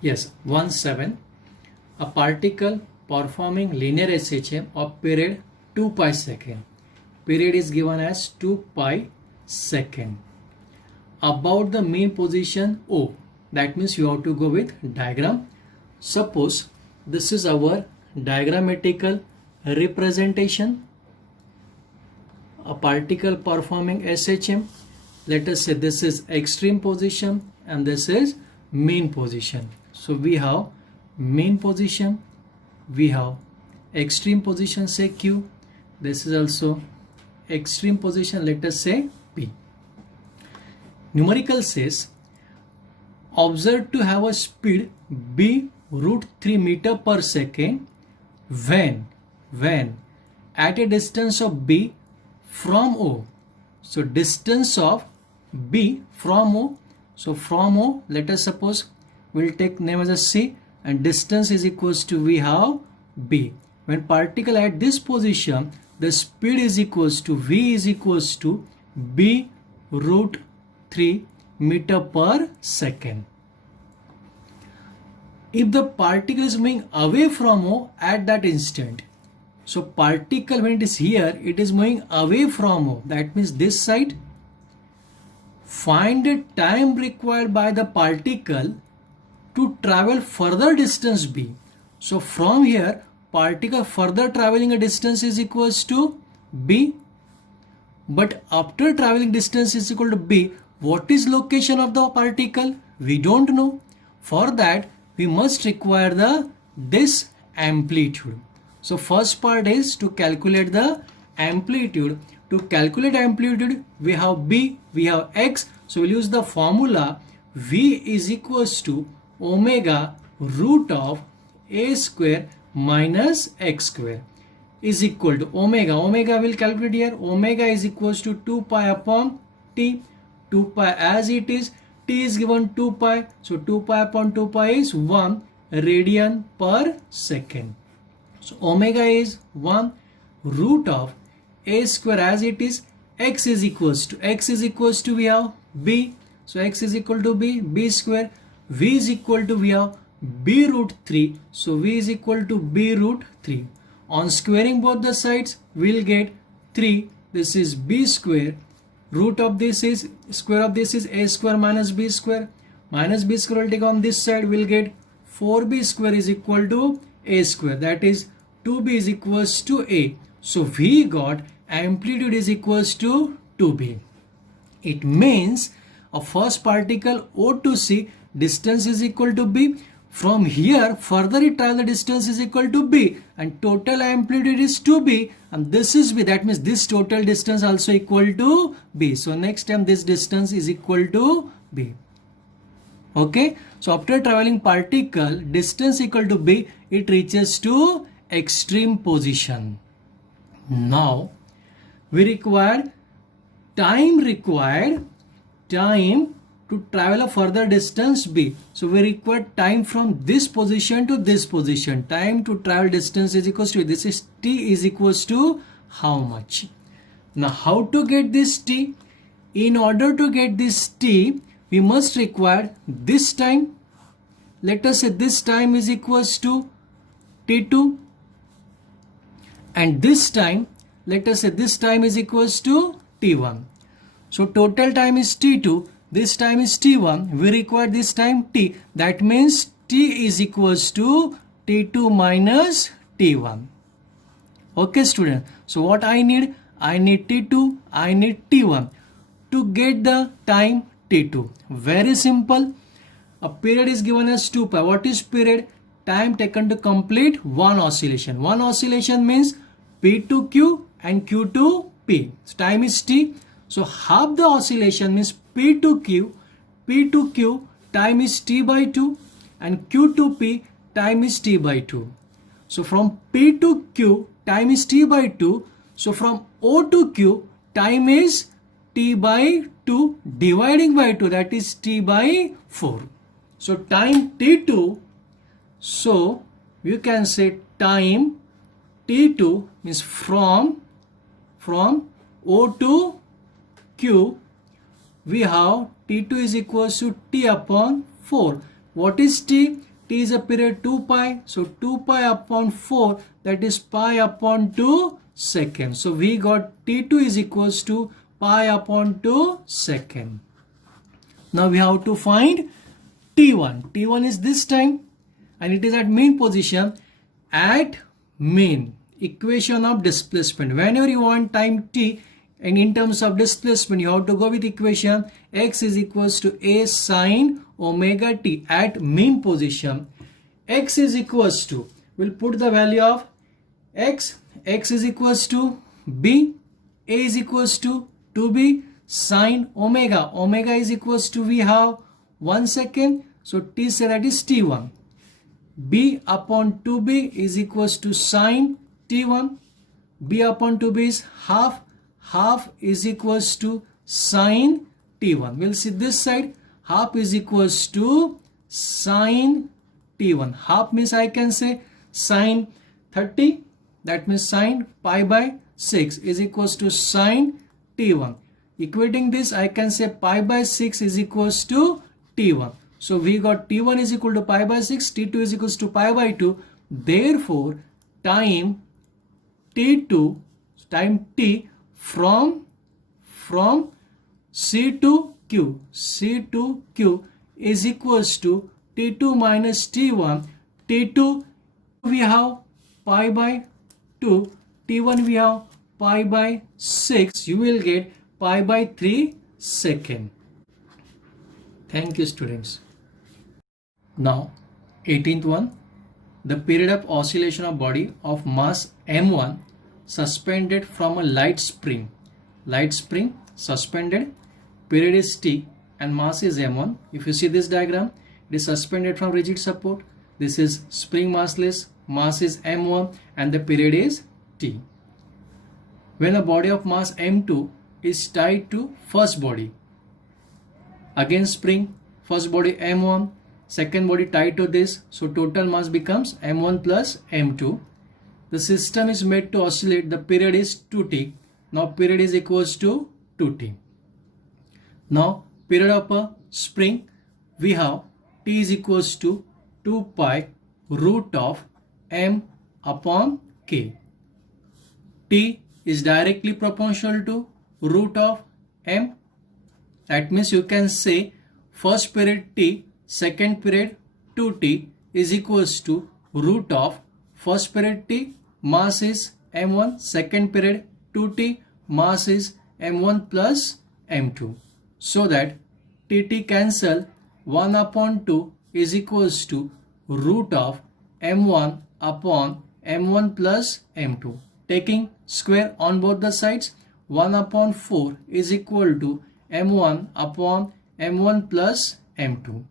Yes, 1-7. A particle performing linear SHM of period 2 pi second. Period is given as 2 pi second. About the mean position O. That means you have to go with diagram. Suppose this is our diagrammatical representation. A particle performing SHM. Let us say this is extreme position and this is mean position. So we have mean position, we have extreme position, say Q. This is also extreme position, let us say P. Numerical says observed to have a speed b root 3 meter per second when at a distance of b from O. So distance of b from O. So from O, let us suppose we'll take name as a C and distance is equals to we have b. When particle at this position, the speed is equals to v is equals to b root 3 meter per second. If the particle is moving away from O at that instant, so particle when it is here, it is moving away from O. That means this side. Find the time required by the particle to travel further distance b. So from here, particle further traveling a distance is equals to b. But after traveling distance is equal to b, what is location of the particle? We don't know. For that, we must require this amplitude. So first part is to calculate the amplitude. To calculate amplitude, we have b, we have x. So we'll use the formula v is equals to omega root of a square minus x square is equal to omega. Omega will calculate here. Omega is equals to 2 pi upon t. 2 pi as it is. T is given 2 pi. So 2 pi upon 2 pi is 1 radian per second. So omega is 1 root of a square as it is. X is equals to we have b. So x is equal to b square. V is equal to we have b root 3. So v is equal to b root 3. On squaring both the sides, we'll get 3. This is b square. Root of this is square of this is a square minus b square. Minus b square will take on this side, we'll get 4b square is equal to a square. That is 2b is equals to a. So we got amplitude is equals to 2b. It means a first particle O to C distance is equal to b. From here further it travel the distance is equal to b and total amplitude is 2b and this is b. That means this total distance also equal to b. So next time this distance is equal to b. Okay. So after traveling particle distance equal to b, it reaches to extreme position. Now we require time to travel a further distance b. So we require time from this position to this position. Time to travel distance is equals to this is t is equals to how much? Now how to get this t? In order to get this t, we must require this time. Let us say this time is equals to t2 and this time, let us say this time is equals to t1. So total time is t2. This time is t1. We require this time t. That means t is equals to t2 minus t1. Okay, student. So what I need? I need t2. I need t1 to get the time t2. Very simple. A period is given as 2 pi. What is period? Time taken to complete one oscillation. One oscillation means p to q and q to p. So time is t. So half the oscillation means p to q time is t by 2 and q to p time is t by 2. So from p to q time is t by 2. So from O to q time is t by 2 dividing by 2, that is t by 4. So time t2, so you can say time t2 means from O to Q, we have T2 is equals to T upon 4. What is t? T is a period 2 pi. So 2 pi upon 4, that is pi upon 2 seconds. So we got T2 is equals to pi upon 2 seconds. Now we have to find T1. T1 is this time and it is at mean position. At mean, equation of displacement. Whenever you want time t and in terms of displacement, you have to go with equation x is equals to a sine omega t at mean position. X is equals to, we'll put the value of x is equals to b, a is equals to 2b sine omega is equals to, we have 1 second, so t, say that is t1. b upon 2b is equals to sine t1. b upon 2b is half is equals to sine t1. We'll see this side, half is equals to sine t1. Half means I can say sine 30, that means sine pi by 6 is equals to sine t1. Equating this, I can say pi by 6 is equals to t1. So we got t1 is equal to pi by 6, t2 is equals to pi by 2. Therefore, time t2, time t from C to Q is equals to t2 minus t1. t2 we have pi by 2, t1 we have pi by 6. You will get pi by 3 second. Thank you, students. Now 18th one, the period of oscillation of body of mass m1 suspended from a light spring suspended, period is t and mass is m1. If you see this diagram, it is suspended from rigid support. This is spring massless, mass is m1 and the period is t. When a body of mass m2 is tied to first body, again spring, first body m1, second body tied to this, so total mass becomes m1 plus m2. The system is made to oscillate, the period is 2t. Now period is equals to 2t. Now period of a spring, we have t is equals to 2 pi root of m upon k. T is directly proportional to root of m. That means you can say first period t, second period 2t is equals to root of first period t, mass is m1, second period 2t, mass is m1 plus m2. So that tt cancel, 1 upon 2 is equals to root of m1 upon m1 plus m2. Taking square on both the sides, 1 upon 4 is equal to m1 upon m1 plus m2.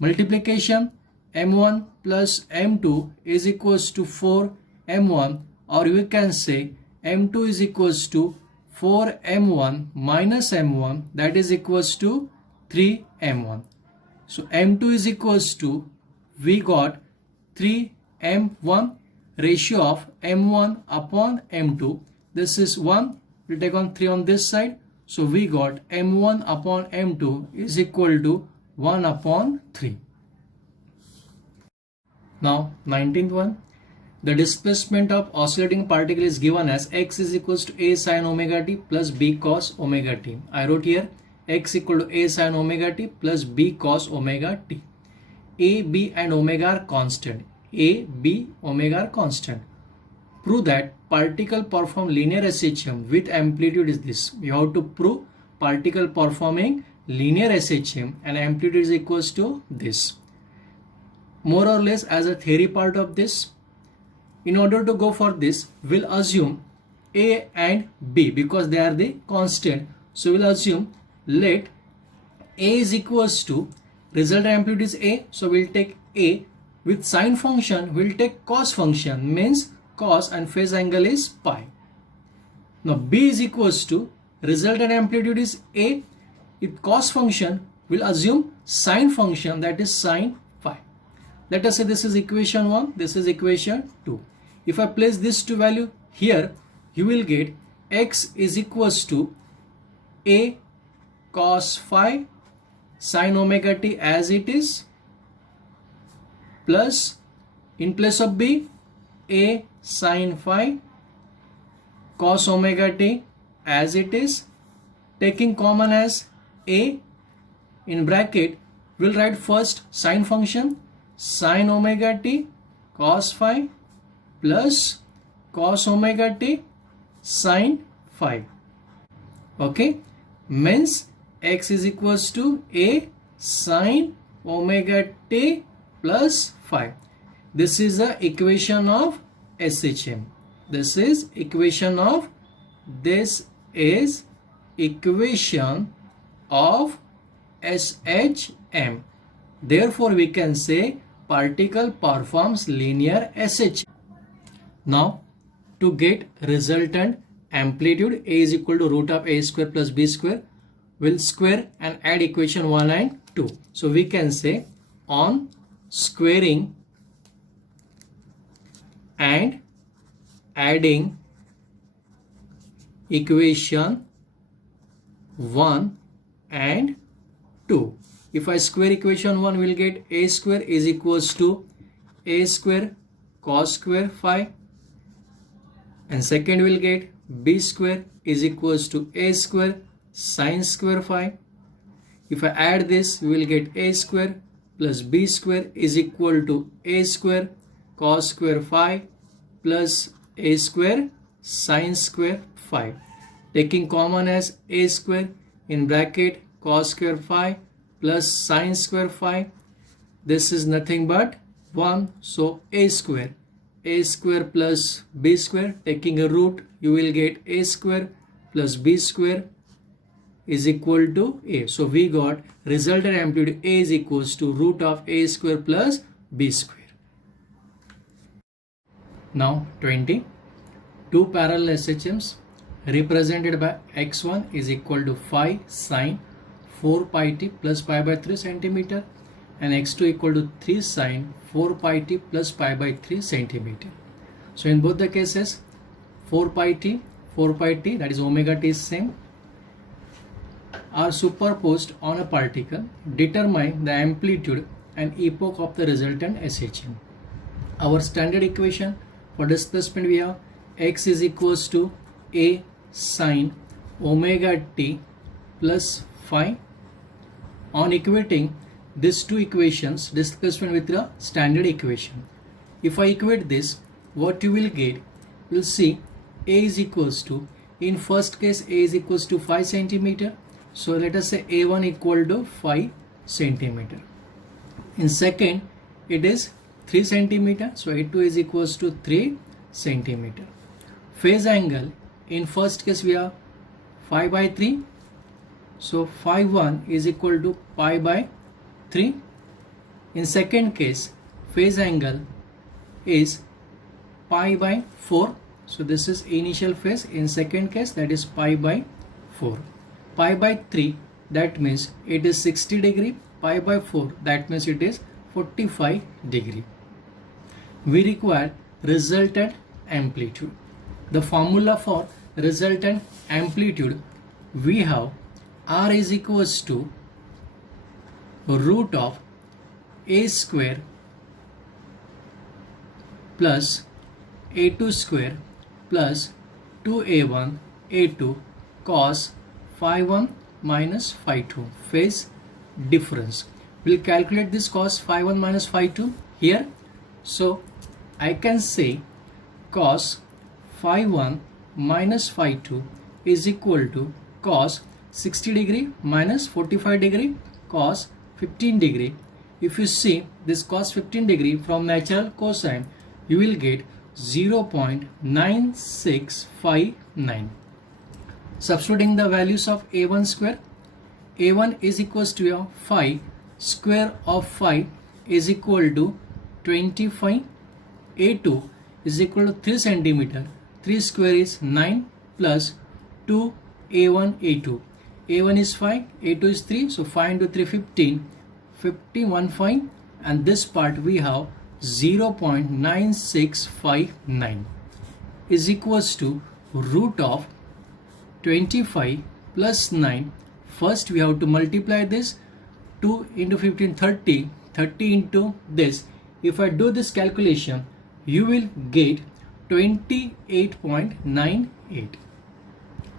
Multiplication, m1 plus m2 is equals to 4 m1, or we can say m2 is equals to 4 m1 minus m1, that is equals to 3 m1. So m2 is equals to, we got 3 m1, ratio of m1 upon m2. This is 1, we'll take on 3 on this side. So we got m1 upon m2 is equal to 1 upon 3. Now 19th one, the displacement of oscillating particle is given as x is equals to a sin omega t plus b cos omega t. I wrote here x equal to a sin omega t plus b cos omega t. A, b and omega are constant. A, b, omega are constant. Prove that particle perform linear SHM with amplitude is this. You have to prove particle performing linear SHM and amplitude is equals to this. More or less as a theory part of this. In order to go for this, we'll assume A and B because they are the constant. So we'll assume let A is equals to, result amplitude is A, so we'll take A. With sine function, we'll take cos function, means cos and phase angle is pi. Now B is equals to, resultant amplitude is A. With cos function, we'll assume sine function, that is sine phi. Let us say this is equation 1, this is equation 2. If I place this to value here, you will get x is equals to A cos phi sine omega t as it is, plus in place of b, a sine phi cos omega t as it is, taking common as a in bracket, we'll write first sine function sine omega t cos phi plus cos omega t sine phi. Okay, means x is equals to a sine omega t plus phi. This is the equation of SHM. This is equation of SHM. Therefore, we can say particle performs linear SHM. Now, to get resultant amplitude, A is equal to root of A square plus B square, we'll square and add equation 1 and 2. So, we can say on squaring and adding equation 1 and 2. If I square equation 1, we'll get a square is equals to a square cos square phi, and second we'll get b square is equals to a square sin square phi. If I add this, we will get a square plus b square is equal to a square cos square phi plus a square sin square phi. Taking common as a square in bracket cos square phi plus sin square phi. This is nothing but 1. So a square plus b square, taking a root, you will get a square plus b square is equal to a. So we got resultant amplitude A is equals to root of a square plus b square. Now 20. Two parallel SHMs represented by x1 is equal to phi sine 4 pi t plus pi by 3 centimeter and x2 equal to 3 sine 4 pi t plus pi by 3 centimeter. So in both the cases 4 pi t that is omega t is same are superposed on a particle. Determine the amplitude and epoch of the resultant SHM. Our standard equation for displacement, we have x is equals to a sine omega t plus phi. On equating these two equations, displacement with the standard equation, if I equate this, what you will get, we'll see a is equals to, in first case a is equals to 5 centimeter. So let us say a1 equal to 5 centimeter. In second it is 3 centimeter. So a2 is equals to 3 centimeter. Phase angle, in first case we have 5 by 3. So phi 1 is equal to pi by 3. In second case, phase angle is pi by 4. So this is initial phase. In second case, that is pi by 4. Pi by 3, that means it is 60 degree. Pi by 4, that means it is 45 degree. We require resultant amplitude. The formula for resultant amplitude, we have R is equals to root of a square plus a2 square plus 2a1 a2 cos phi 1 minus phi 2, phase difference. We'll calculate this cos phi 1 minus phi 2 here. So I can say cos phi 1 minus phi 2 is equal to cos 60 degree minus 45 degree cos 15 degree. If you see this cos 15 degree from natural cosine, you will get 0.9659. Substituting the values of a1 square, a1 is equals to phi square of phi is equal to 25, a2 is equal to 3 centimeter, 3 square is 9 plus 2 a1 a2. A1 is 5, A2 is 3, so 5 into 3 15, 51 5, and this part we have 0.9659 is equals to root of 25 plus 9. First we have to multiply this, 2 into 15 30, 30 into this if I do this calculation, you will get 28.98.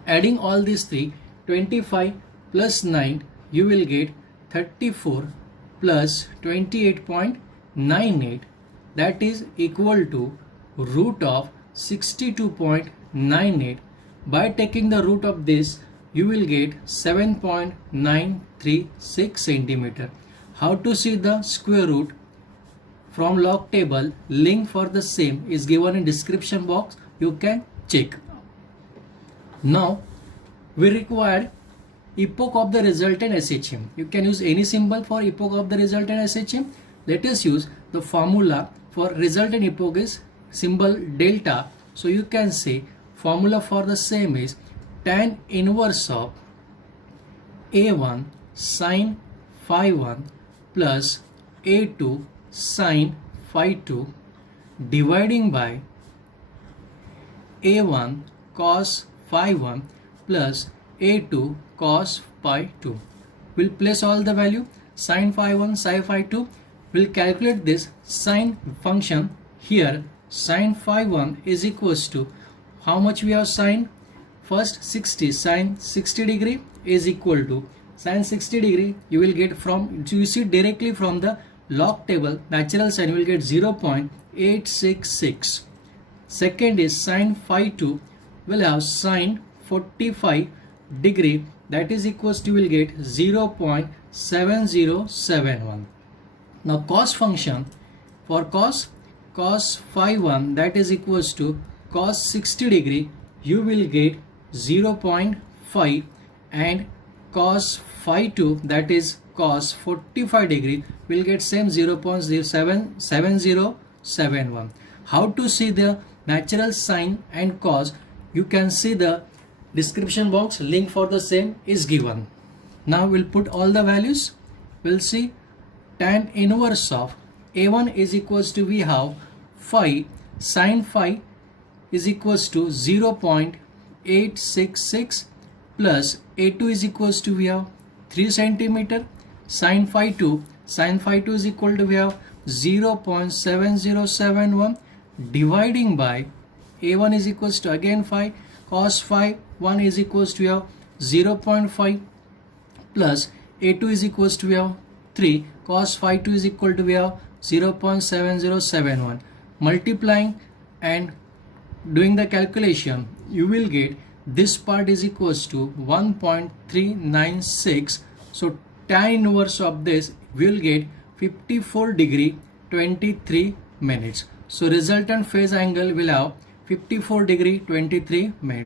Adding all these three, 25 plus 9, you will get 34 plus 28.98, that is equal to root of 62.98. By taking the root of this, you will get 7.936 centimeter. How to see the square root from log table? Link for the same is given in description box. You can check. Now we require epoch of the resultant SHM. You can use any symbol for epoch of the resultant SHM. Let us use the formula for resultant epoch is symbol delta. So you can say formula for the same is tan inverse of A1 sin phi 1 plus A2 sin phi 2 dividing by A1 cos phi 1 plus A2 cos phi 2. We'll place all the value. Sin phi 1, sin phi 2. We'll calculate this sin function here. Sin phi 1 is equals to, how much we have sin? First 60, sin 60 degree is equal to sin 60 degree. You will get from, you see directly from the log table, natural sin, you will get 0.866. Second is sin phi 2 will have sin 45 degree, that is equals to, you will get 0.7071. Now cos function for cos phi 1, that is equals to cos 60 degree, you will get 0.5, and cos phi 2, that is cos 45 degree, will get same 0.7071. How to see the natural sine and cos? You can see the description box, link for the same is given. Now we'll put all the values. We'll see tan inverse of A1 is equals to, we have phi, sin phi is equals to 0.866 plus A2 is equals to, we have 3 centimeter, sin phi 2 is equal to, we have 0.7071 dividing by A1 is equals to again phi, cos phi 1 is equals to, we have 0.5 plus A2 is equals to, we have 3, cos phi 2 is equal to, we have 0.7071. Multiplying and doing the calculation, you will get this part is equals to 1.396. So tan inverse of this will get 54 degree 23 minutes. So resultant phase angle will have 54 degree 23 minutes.